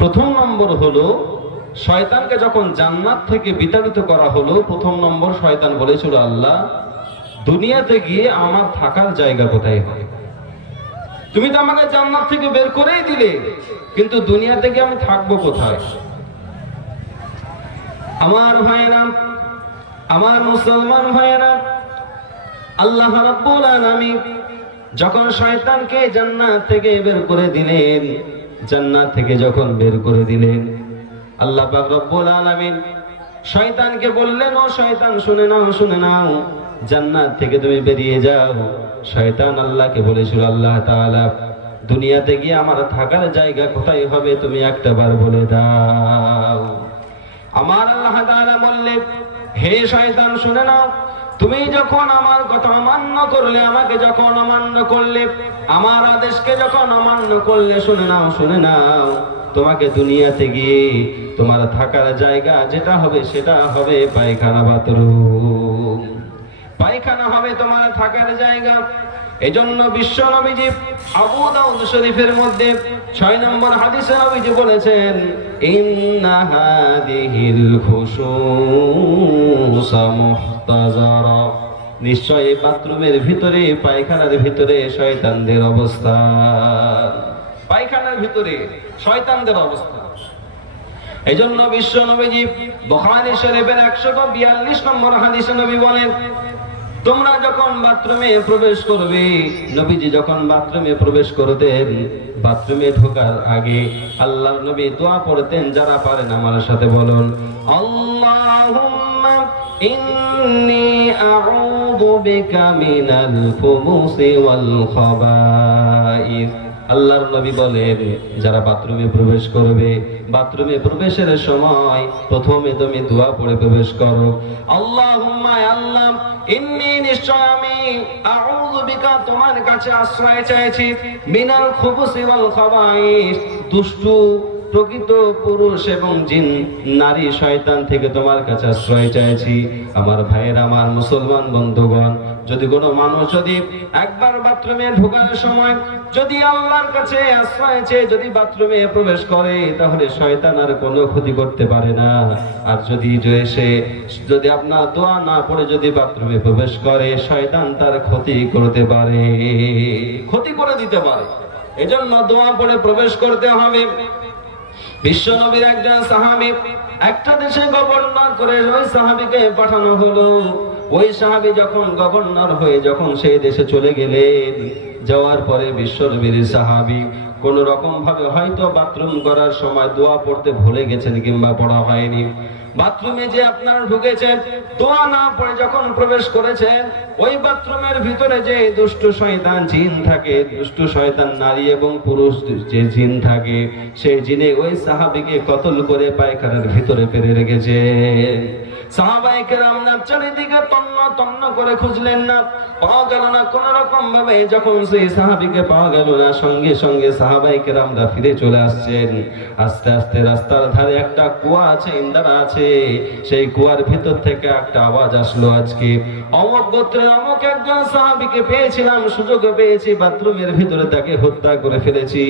প্রথম নম্বর হলো, শয়তানকে যখন জান্নাত থেকে বিতাড়িত করা হলো, প্রথম নম্বর শয়তান বলেছিল, আল্লাহ, দুনিয়াতে গিয়ে আমার থাকার জায়গা কোথায় হয় তুমি তো আমাকে জান্নাত থেকে বের করেই দিলে, কিন্তু দুনিয়াতে গিয়ে আমি থাকব কোথায়? আমার ভাইয়েরা, আমার মুসলমান ভাইয়েরা, আল্লাহ রাব্বুল আলামিন যখন শয়তানকে জান্নাত থেকে বের করে দিলেন জান্নাত থেকে যখন বের করে দিলেন, আল্লাহ পাক রব্বুল আলামিন শয়তানকে বললেন, ও শয়তান, শুনে নাও শুনে নাও, জান্নাত থেকে তুমি বেরিয়ে যাও। শয়তান আল্লাহকে বলেছিল আল্লাহ তাআলা, দুনিয়াতে গিয়ে আমার থাকার জায়গা কোথায় হবে তুমি একটাবার বলে দাও। আমার আল্লাহ তাআলা বললেন, হে শয়তান, শুনে নাও তুমি যখন আমার কথা অমান্য করলে, আমাকে যখন অমান্য করলে, আমার আদেশকে যখন অমান্য করলে, শুনে নাও শুনে নাও, তোমাকে দুনিয়াতে গিয়ে তোমার থাকার জায়গা যেটা হবে, সেটা হবে পায়খানা বাথরুম। পায়খানা হবে তোমার থাকার জায়গা। এজন্য বিশ্ব নবীজি আবু দাউদ শরীফের মধ্যে ছয় নম্বর হাদিসে বলেছেন, ইন্না হাদিহিল নিশ্চয় এই বাথরুমের ভিতরে, পায়খানার ভিতরে শয়তানদের অবস্থা। পায়খানার ভিতরে শয়তানদের অবস্থা। এই জন্য বিশ্ব নবীজি বখারি শরীফের একশো বিয়াল্লিশ নম্বর হাদিসে নবী বলেন তোমরা যখন বাথরুমে প্রবেশ করবে, নবীজি যখন বাথরুমে প্রবেশ করতেন, বাথরুমে ঢোকার আগে আল্লাহ নবী দোয়া পড়তেন, যারা পারেন আমার সাথে বলুন আল্লাহ আল্লাহর নবী বলেন, যারা বাথরুমে প্রবেশ করবে, বাথরুমে প্রবেশের সময় প্রথমে তুমি দোয়া পড়ে প্রবেশ করো। আল্লাহুম্মা আল্লাহ ইন্নী নিশ্চয় আমি আউযু বিকা, তোমার কাছে আশ্রয় চাইছি। মিনাল খুবুসি ওয়াল খাবাইস দুষ্টু প্রকৃত পুরুষ এবং জিন, নারী, শয়তান থেকে তোমার কাছে আশ্রয় চাইছি। আমার ভাইয়ের, আমার মুসলমান বন্ধুগণ যদি কোনো মানুষ যদি একবার বাথরুমে ঢোকার সময় যদি আল্লাহর কাছে আশ্রয় চেয়ে যদি বাথরুমে প্রবেশ করে, তাহলে শয়তান আর কোনো ক্ষতি করতে পারে না। আর যদি যে সে, যদি আপনার দোয়া না পড়ে যদি বাথরুমে প্রবেশ করে, শয়তান তার ক্ষতি করতে পারে। ক্ষতি করে দিতে পারে। এজন্য দোয়া পড়ে প্রবেশ করতে হবে। বিশ্বনবীর একজন সাহাবি একটা দেশে গভর্নর করে ওই সাহাবিকে পাঠানো হলো। ওই সাহাবি যখন গভর্নর হয়ে যখন সেই দেশে চলে গেলেন, যাওয়ার পরে বিশ্ব নবীর সাহাবি কোন রকম ভাবে হয়তো বাথরুম করার সময় দোয়া পড়তে ভুলে গেছেন কিংবা পড়া হয়নি। বাথরুমে যে আপনারা ঢুকেছেন, দোয়া না পড়ে যখন প্রবেশ করেছেন, ওই বাথরুমের ভিতরে যে দুষ্ট শয়তান জিন থাকে, দুষ্ট শয়তান নারী এবং পুরুষ যে জিন থাকে, সেই জিনে ওই সাহাবিকে কতল করে পায়খানার ভিতরে পেরে রেখেছে। সাহাবাইকে রামনাথ চারিদিকে তন্ন তন্ন করে খুঁজলেন না। বাথরুমের ভিতরে তাকে হত্যা করে ফেলেছি।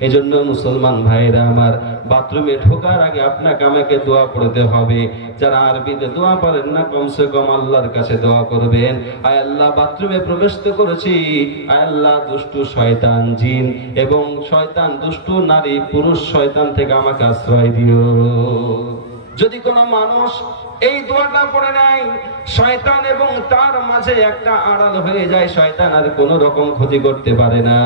এজন্য মুসলমান ভাইরা আমার, বাথরুমে ঢোকার আগে আপনাকে আমাকে দোয়া পড়তে হবে। যারা আরবিতে দোয়া পারেন না, কমসে কম আল্লাহর কাছে দোয়া করবেন। আয় আল্লাহ বাথরুমে প্রবেশ করেছি। আল্লাহ দুষ্টু শয়তান জিন এবং শয়তান দুষ্টু নারী পুরুষ শয়তান থেকে আমাকে আশ্রয় দিও। যদি কোনো মানুষ এই দোয়াটা পড়ে নেয়, শয়তান এবং তার মাঝে একটা আড়াল হয়ে যায়, শয়তান আর কোনো রকম ক্ষতি করতে পারে না।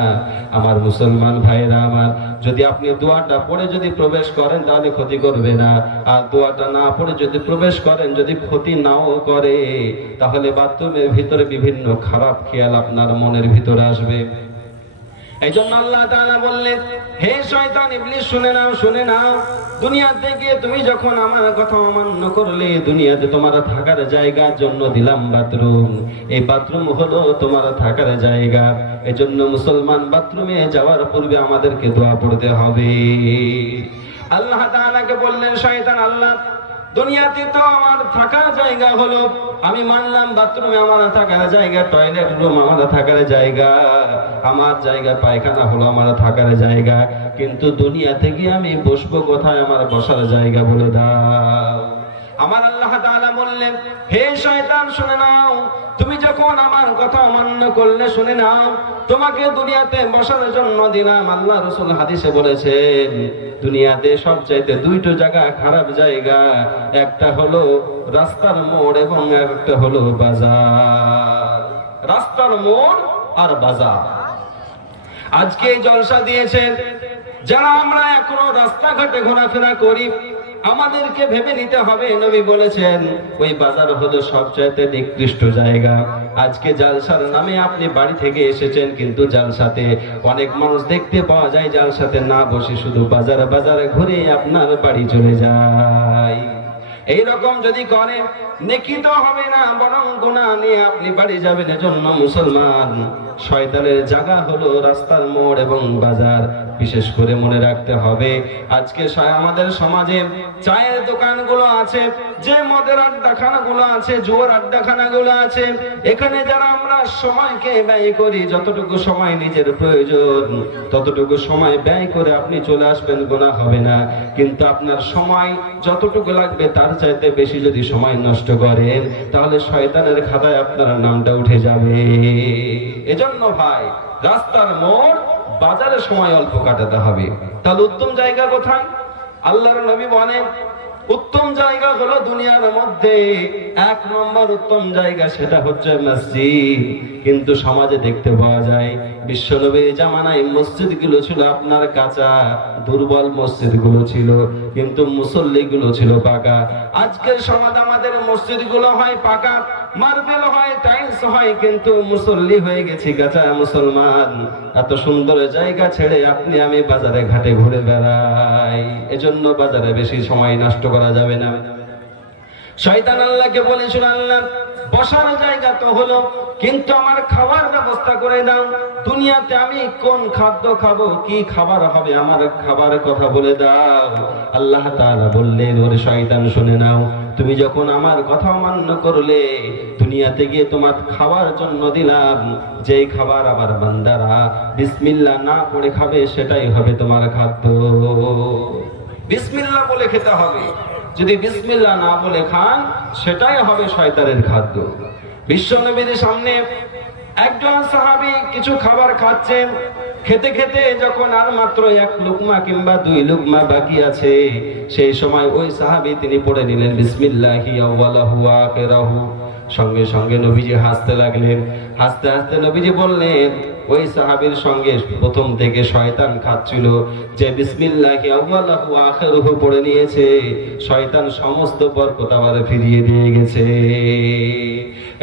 আমার মুসলমান ভাইরা আমার, যদি আপনি দোয়াটা পড়ে যদি প্রবেশ করেন, তাহলে ক্ষতি করবে না। আর দোয়াটা না পড়ে যদি প্রবেশ করেন, যদি ক্ষতি নাও করে, তাহলে বাথরুমের ভিতরে বিভিন্ন খারাপ খেয়াল আপনার মনের ভিতরে আসবে। এই জন্য আল্লাহ বললেন, হে শয়তান শুনে নাও শুনে নাও। দুনিয়াতে গিয়ে তুমি যখন আমার কথা অমান্য করলে, দুনিয়াতে তোমার থাকার জন্য দিলাম বাথরুম। এই বাথরুম হলো তোমার থাকার জায়গা। এই জন্য মুসলমান বাথরুমে যাওয়ার পূর্বে আমাদেরকে দোয়া পড়তে হবে। আল্লাহ তাআলাকে বললেন, শয়তান, আল্লাহ দুনিয়াতে তো আমার থাকার জায়গা হলো। আমি মানলাম বাথরুমে আমার থাকার জায়গা, টয়লেট রুম আমার থাকার জায়গা, আমার জায়গা পায়খানা হলো আমার থাকার জায়গা। কিন্তু দুনিয়াতে গিয়ে আমি বসবো কোথায়? আমার বসার জায়গা বলে দাও। আমার আল্লাহ তাআলা বললেন, হে শয়তান, শুনে নাও। তুমি যখন আমার কথা অমান্য করলে, শুনে নাও। তোমাকে দুনিয়াতে বসার জন্য দিলাম আল্লাহ রসুল হাদিসে বলেছেন, দুনিয়াতে সবচাইতে দুইটো জায়গা খারাপ জায়গা, একটা হলো রাস্তার মোড় এবং একটা হলো বাজার। রাস্তার মোড় আর বাজার। আজকে জলসা দিয়েছেন, যারা আমরা এখনও রাস্তাঘাটে ঘোরাফেরা করি আমাদেরকে ভেবে নিতে হবে, নবী বলেছেন, ওই বাজার হলো সবচাইতে নিকৃষ্ট জায়গা। আজকে জালসার নামে আপনি বাড়ি থেকে এসেছেন, কিন্তু জালসাতে অনেক মানুষ দেখতে পাওয়া যায়, জালসাতে না বসে শুধু বাজার বাজারে ঘুরে আপনার বাড়ি চলে যায়। এই রকম যদি করে নেকি তো হবে না, বরং গুনাহ নিয়ে আপনি বাড়ি যাবেন এজন্য মুসলমান। শয়তানের জায়গা হলো রাস্তার মোড় এবং বাজার। বিশেষ করে মনে রাখতে হবে, আজকে আমাদের সমাজে চায়ের দোকানগুলো আছে, যে মদের আড্ডাখানাগুলো আছে, জুয়ার আড্ডাখানাগুলো আছে, এখানে যারা আমরা সময়কে ব্যয় করি, যতটুকু সময় নিজের প্রয়োজন, ততটুকু সময় ব্যয় করে আপনি চলে আসবেন গোনা হবে না। কিন্তু আপনার সময় যতটুকু লাগবে তার চাইতে বেশি যদি সময় নষ্ট করেন, তাহলে শয়তানের খাতায় আপনার নামটা উঠে যাবে। এজন্য ভাই, রাস্তার মোড় বাজারে সময় অল্প কাটাতে হবে। তাহলে উত্তম জায়গা কোথায়? আল্লাহর নবী বলেন, উত্তম জায়গা হলো দুনিয়ার মধ্যে এক নম্বর উত্তম জায়গা সেটা হচ্ছে মসজিদ। কিন্তু সমাজে দেখতে পাওয়া যায় বিশ্বনবীর জামানায় মসজিদগুলো ছিল আপনার কাঁচা, দুর্বল মসজিদগুলো ছিল, কিন্তু মুসল্লি গুলো ছিল পাকা। আজকের সমাজ আমাদের মসজিদগুলো হয় পাকা, মার্বেল হয়, টাইলস হয়, কিন্তু মুসল্লি হয়ে গেছি কাঁচা মুসলমান। এত সুন্দর জায়গা ছেড়ে আপনি আমি বাজারে ঘাটে ঘুরে বেড়াই। এজন্য বাজারে বেশি সময় নষ্ট করা যাবে না। শয়তান আল্লাহকে বলেছিল আল্লাহ, বসার জায়গা তো হলো, কিন্তু আমার খাবার ব্যবস্থা করে দাও। দুনিয়াতে আমি কোন খাদ্য খাব, কি খাবার হবে, আমার খাবার কথা বলে দাও। আল্লাহ তাআলা বললেন, ওরে শয়তান, শুনে নাও, তুমি যখন আমার কথা অমান্য করলে, দুনিয়াতে গিয়ে তোমার খাওয়ার জন্য দিলাম। যেই খাবার আমার বান্দারা বিসমিল্লাহ না পড়ে খাবে, সেটাই হবে তোমার খাদ্য। বিসমিল্লাহ বলে খেতে হবে। যদি বিসমিল্লা না বলে খান, সেটাই হবে শয়তানের খাদ্য। বিশ্বনবীর সামনে একজন সাহাবী কিছু খাবার খাচ্ছেন, খেতে খেতে যখন আর মাত্র এক লুকমা কিংবা দুই লুকমা বাকি আছে, সেই সময় ওই সাহাবী তিনি পড়ে নিলেন, বিসমিল্লাহি সঙ্গে সঙ্গে নবীজি হাসতে লাগলেন। হাসতে হাসতে নবীজি বললেন ওই সাহাবীর সঙ্গে প্রথম থেকে শয়তান খাচ্ছিল যে বিসমিল্লাহি আউয়ালাহু ওয়া আখিরুহু পড়ে নিয়েছে। শয়তান সমস্ত বরকত আবার ফিরিয়ে দিয়ে গেছে।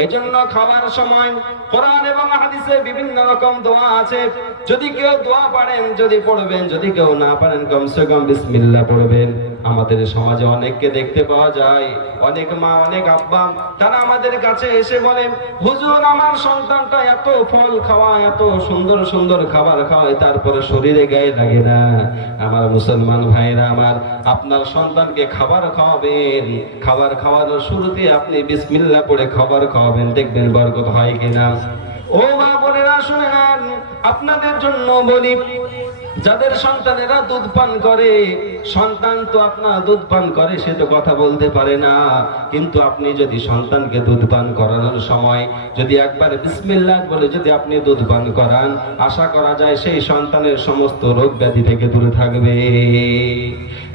এজন্য খাবার সময় কোরআন এবং হাদিসে বিভিন্ন রকম দোয়া আছে। যদি কেউ দোয়া পারেন, যদি পড়বেন, যদি কেউ না পারেন, কমসে কম বিসমিল্লাহ পড়বেন। আমাদের সমাজে অনেককে দেখতে পাওয়া যায়। অনেক মা, অনেক আব্বা, তারা আমাদের কাছে এসে বলে, হুজুর, আমার সন্তানটা এত ফল খাওয়া এত সুন্দর সুন্দর খাবার খাওয়ায়, তারপরে শরীরে গায়ে লাগে না। আমার মুসলমান ভাইরা, আমার, আপনার সন্তানকে খাবার খাওয়াবেন। খাবার খাওয়ানোর শুরুতে আপনি বিসমিল্লাহ পড়ে খাবার খাওয়াবেন। দেখবেন বরকত হয় কিনা। ও মা বোনেরা শুনে আপনাদের জন্য বলি যাদের সন্তানেরা দুধ পান করে, সন্তান তো আপনার দুধ পান করে, সে তো কথা বলতে পারে না। কিন্তু আপনি যদি সন্তানকে দুধ পান করানোর সময়, যদি একবার বিসমিল্লাহ বলে যদি আপনি দুধ পান করান, আশা করা যায় সেই সন্তানের সমস্ত রোগ ব্যাধি থেকে দূরে থাকবে।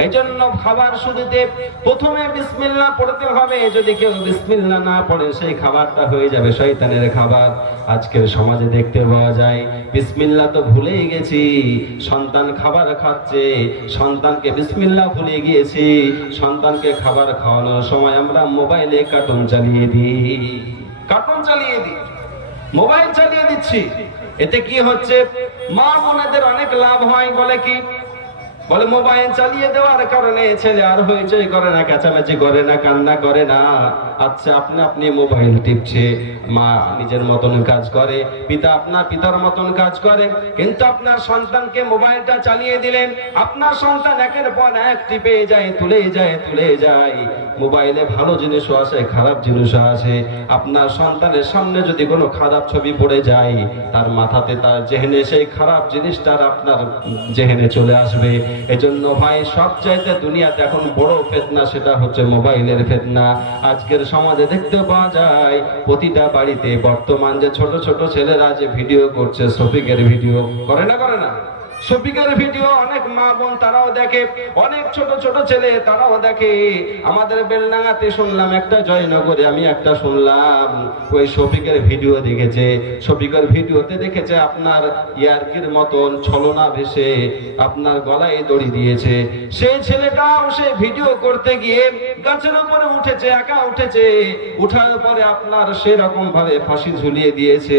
এই জন্য খাবার শুরুতে প্রথমে বিসমিল্লাহ পড়তে হবে। যদি কেউ বিসমিল্লাহ না পড়ে, সেই খাবারটা হয়ে যাবে শয়তানের খাবার। আজকের সমাজে দেখতে পাওয়া যায়, বিসমিল্লাহ তো ভুলেই গেছি। সন্তান খাবার খাচ্ছে, সন্তানকে বিসমিল্লাহ ভুলে গিয়েছি। সন্তানকে খাবার খাওয়ানোর সময় আমরা মোবাইলে কার্টুন চালিয়ে দিই। কার্টুন চালিয়ে দিই। মোবাইল চালিয়ে দিচ্ছি। এতে কি হচ্ছে? মা বোনেদের অনেক লাভ হয় বলে কি? বলে, মোবাইল চালিয়ে দেওয়ার কারণে ছেলে আর হইচই করে না চেঁচামেচি করে না, কান্না করে না। আচ্ছা আপনি আপনি মোবাইল টিপছে, মা নিজের মতন কাজ করে, পিতা আপনার পিতার মতন কাজ করে, কিন্তু আপনার সন্তানকে মোবাইলটা চালিয়ে দিলেন, আপনার সন্তান একের পর এক টিপে যায়, তুলে যায় তুলে যায়। মোবাইলে ভালো জিনিসও আছে খারাপ জিনিসও আছে আপনার সন্তানের সামনে যদি কোনো খারাপ ছবি পড়ে যায়, তার মাথাতে তার জেহেনে সেই খারাপ জিনিসটার আপনার জেহেনে চলে আসবে। এজন্য ভাই, সবচাইতে দুনিয়াতে এখন বড় ফেতনা সেটা হচ্ছে মোবাইলের ফেতনা। আজকের সমাজে দেখতে পাওয়া যায়, প্রতিটা বাড়িতে বর্তমান যে ছোট ছোট ছেলেরা যে ভিডিও করছে, শফিকের ভিডিও করে না করে না? শফিকের ভিডিও অনেক মা বোন তারাও দেখে, অনেক ছোট ছোট ছেলে তারাও দেখে। আমাদের বেলডাঙ্গাতে শুনলাম, একটা জয়নগরে আমি একটা শুনলাম, ওই শফিকের ভিডিও দেখেছে। শফিকের ভিডিওতে দেখেছে আপনার ইয়ারকির মতন ছলনা ভেসে, আপনার গলায় দড়ি দিয়েছে। সেই ছেলেটাও সে ভিডিও করতে গিয়ে গাছের উপরে উঠেছে, একা উঠেছে। উঠার পরে আপনার সেরকম ভাবে ফাঁসি ঝুলিয়ে দিয়েছে,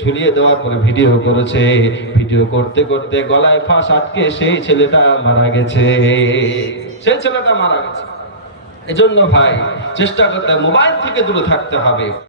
ঝুলিয়ে দেওয়ার পরে ভিডিও করেছে। ভিডিও করতে করতে গলায় ফাঁস আটকে সেই ছেলেটা মারা গেছে। সেই ছেলেটা মারা গেছে। এজন্য ভাই, চেষ্টা করতে মোবাইল থেকে দূরে থাকতে হবে।